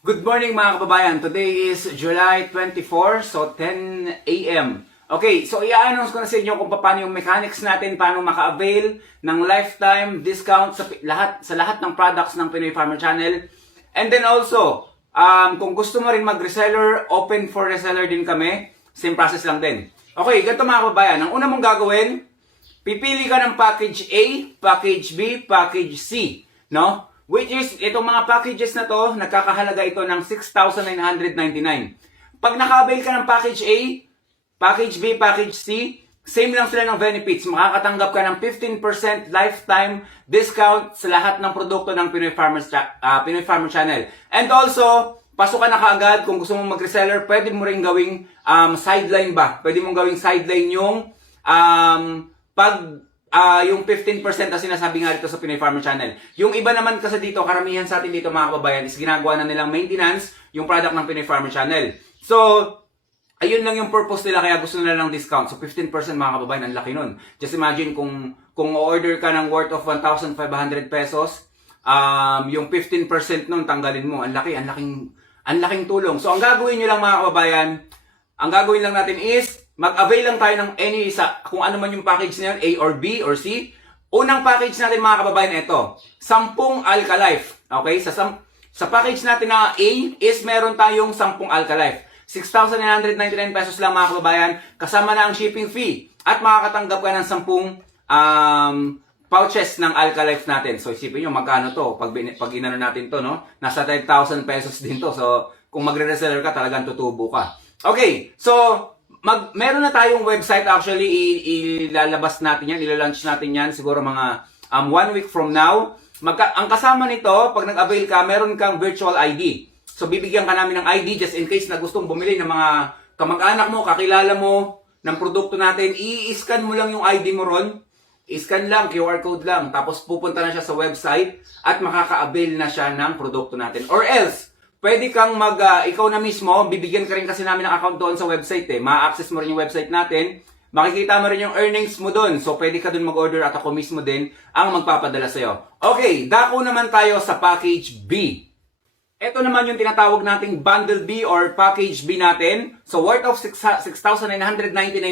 Good morning mga kababayan. Today is July 24, so 10 a.m. Okay, so i-announce ko na sa inyo kung paano yung mechanics natin, paano maka-avail ng lifetime discount sa lahat ng products ng Pinoy Farmer Channel. And then also, kung gusto mo rin mag-reseller, open for reseller din kami. Same process lang din. Okay, ganito mga kababayan. Ang una mong gagawin, pipili ka ng package A, package B, package C. No? Which is, itong mga packages na to, nagkakahalaga ito ng 6,999. Pag naka-avail ka ng package A, package B, package C, same lang sila ng benefits. Makakatanggap ka ng 15% lifetime discount sa lahat ng produkto ng Pinoy Farmer Channel. And also, pasok ka na kaagad kung gusto mong mag-reseller, pwede mo rin gawing sideline ba? Pwede mong gawing sideline yung yung 15% na sinasabi nga dito sa Pinoy Farmer Channel. Yung iba naman kasi dito, karamihan sa atin dito mga kababayan, is ginagawa na nilang maintenance yung product ng Pinoy Farmer Channel. So, ayun lang yung purpose nila, kaya gusto nila ng discount. So, 15% mga kababayan, ang laki nun. Just imagine kung order ka ng worth of 1,500 pesos, yung 15% nun, tanggalin mo. Ang laking tulong. So, ang gagawin nyo lang mga kababayan, ang gagawin lang natin is, mag-avail lang tayo ng any isa, kung ano man yung package na yun, A or B or C. Unang package natin mga kababayan, ito, 10 Alka-Life. Okay? Sa package natin na A is meron tayong 10 Alka-Life. 6,999 pesos lang mga kababayan, kasama na ang shipping fee. At makakatanggap ka ng 10 pouches ng Alka-Life natin. So isipin nyo, magkano to? Pag inano natin to, no? Nasa 10,000 pesos din to. So kung magre-reseller ka, talagang tutubo ka. Okay, so meron na tayong website actually, ilalabas natin yan, ilalunch natin yan siguro mga 1 week from now. Ang kasama nito, pag nag-avail ka, meron kang virtual ID. So bibigyan ka namin ng ID just in case na gustong bumili ng mga kamag-anak mo, kakilala mo ng produkto natin, i-scan mo lang yung ID mo ron. I-scan lang, QR code lang, tapos pupunta na siya sa website at makaka-avail na siya ng produkto natin. Or else, pwede kang ikaw na mismo, bibigyan ka rin kasi namin ng account doon sa website eh. Ma-access mo rin yung website natin. Makikita mo rin yung earnings mo doon. So, pwede ka doon mag-order at ako mismo din ang magpapadala sa'yo. Okay, dako naman tayo sa package B. Ito naman yung tinatawag nating bundle B or package B natin. So, worth of 6,999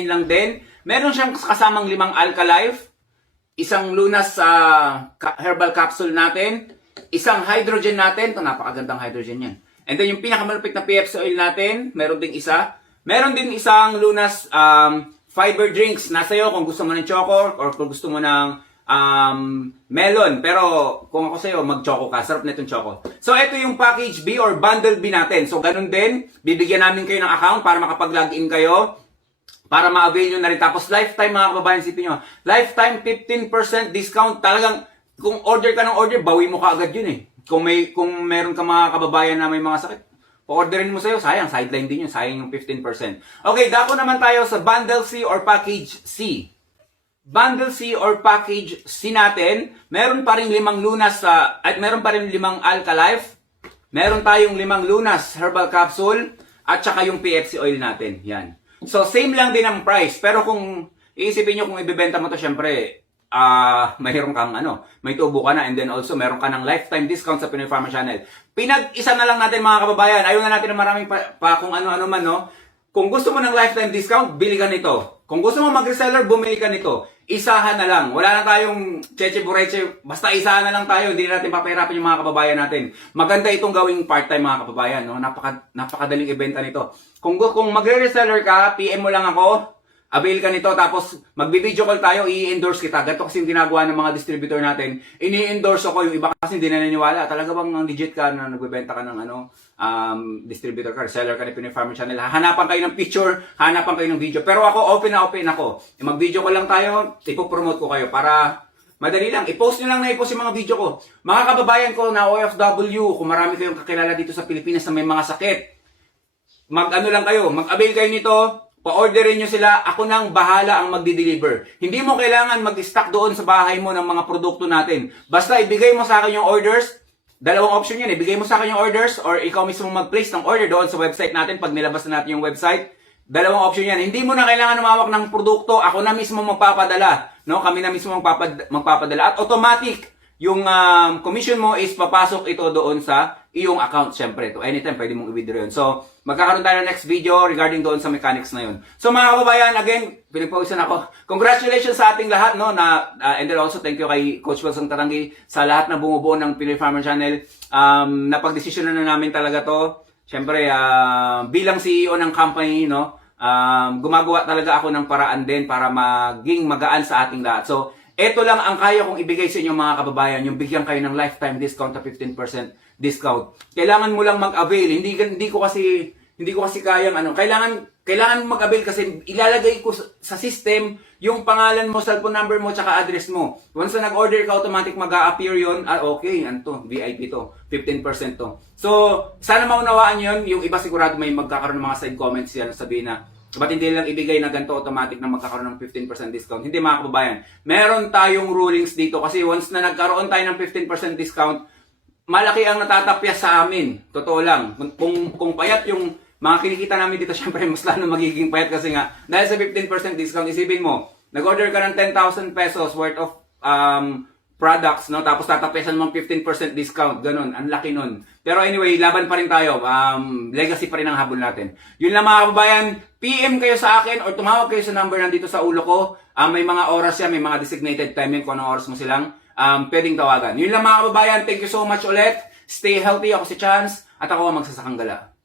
lang din. Meron siyang kasamang 5 Alka-Life, isang Lunas herbal capsule natin, isang hydrogen natin. Ito, napakagandang hydrogen yan. And then, yung pinakamalupit na PFC oil natin, meron ding isa. Meron din isang Lunas fiber drinks. Nasa iyo kung gusto mo ng choco or kung gusto mo ng melon. Pero, kung ako sa'yo, mag-choco ka. Sarap na itong choco. So, ito yung package B or bundle B natin. So, ganun din. Bibigyan namin kayo ng account para makapag-login kayo. Para ma-avail nyo na rin. Tapos, lifetime mga kababayan, sipin nyo. Lifetime 15% discount. Talagang, kung order ka ng order, bawi mo ka agad yun eh. Kung meron ka mga kababayan na may mga sakit, pa-orderin mo sa'yo, sayang, sideline din yun, sayang yung 15%. Okay, dako naman tayo sa bundle C or package C. Bundle C or package C natin, meron pa rin 5 Lunas at meron pa rin 5 Alka-Life, meron tayong 5 Lunas herbal capsule, at saka yung PFC oil natin. Yan. So, same lang din ang price, pero kung iisipin nyo kung ibebenta mo to, syempre, mayroon kang may tubo ka na, and then also meron ka ng lifetime discount sa Pinoy Farmer Channel. Pinag-isa na lang natin mga kababayan. Ayaw na natin ng maraming pa kung ano-ano man, no? Kung gusto mo ng lifetime discount, bili ka nito. Kung gusto mo mag-reseller, bumili ka nito. Isahan na lang. Wala na tayong cheche-bureche. Basta isahan na lang tayo. Hindi natin papahirapan yung mga kababayan natin. Maganda itong gawing part-time mga kababayan, no? Napakadaling ibenta nito. Kung magre-reseller ka, PM mo lang ako. Avail ka nito, tapos magbi-video call tayo, i-endorse kita. Ganito kasi yung ginagawa ng mga distributor natin. Ini-endorse ako, yung iba kasi hindi na naniniwala. Talaga bang legit ka na nagbebenta ka ng distributor ka, seller ka ni Pinoy Farmer Channel. Hanapan kayo ng picture, hanapan kayo ng video. Pero ako, open ako. Mag-video call lang tayo, ipopromote ko kayo para madali lang. I-post nyo lang na i-post yung mga video ko. Mga kababayan ko na OFW, kung marami kayong kakilala dito sa Pilipinas na may mga sakit, mag-avail kayo nito. Pa-orderin nyo sila, ako nang bahala ang magdi-deliver. Hindi mo kailangan mag-stock doon sa bahay mo ng mga produkto natin. Basta ibigay mo sa akin yung orders. Dalawang option yan. Ibigay mo sa akin yung orders or ikaw mismo mag-place ng order doon sa website natin pag nilabas na natin yung website. Dalawang option yan. Hindi mo na kailangan umawak ng produkto. Ako na mismo magpapadala. No? Kami na mismo magpapadala. At automatic yung commission mo is papasok ito doon sa iyong account syempre. To anytime pwede mong i-withdraw yun. So, magkakaroon tayo ng next video regarding doon sa mechanics na yun. So mga kababayan, again, pinipawisan ako. Congratulations sa ating lahat, no? And then also thank you kay Coach Wilson Tarangi sa lahat na bumubuo ng Pinoy Farmer Channel. Napag-desisyon na namin talaga to. Syempre, bilang CEO ng company, no? Gumagawa talaga ako ng paraan din para maging magaan sa ating lahat. So, ito lang ang kaya kong ibigay sa inyo mga kababayan, yung bigyan kayo ng lifetime discount na 15% discount. Kailangan mo lang mag-avail. Hindi ko kasi kayang kailangan mo mag-avail kasi ilalagay ko sa system yung pangalan mo, cellphone number mo, tsaka address mo. Once na nag-order ka, automatic mag-a-appear yun. Okay, VIP to. 15% to. So, sana maunawaan yun. Yung iba sigurado may magkakaroon ng mga side comments yan, sabihin na, ba't hindi lang ibigay na ganito automatic na magkakaroon ng 15% discount? Hindi mga kababayan. Meron tayong rulings dito kasi once na nagkaroon tayo ng 15% discount, malaki ang natatapyas sa amin. Totoo lang. Kung payat yung mga kinikita namin dito, syempre mas lalo magiging payat kasi nga, dahil sa 15% discount, isipin mo, nag-order ka ng 10,000 pesos worth of products, no? Tapos tatapyasan mo 15% discount, ganun, ang laki nun. Pero anyway, laban pa rin tayo, legacy pa rin ang habol natin. Yun lang mga kababayan, PM kayo sa akin or tumawag kayo sa number nandito sa ulo ko. May mga oras yan, may mga designated time yan kung anong oras mo silang pwedeng tawagan. Yun lang mga kababayan, thank you so much ulit. Stay healthy, ako si Chance, at ako ang magsasakang gala.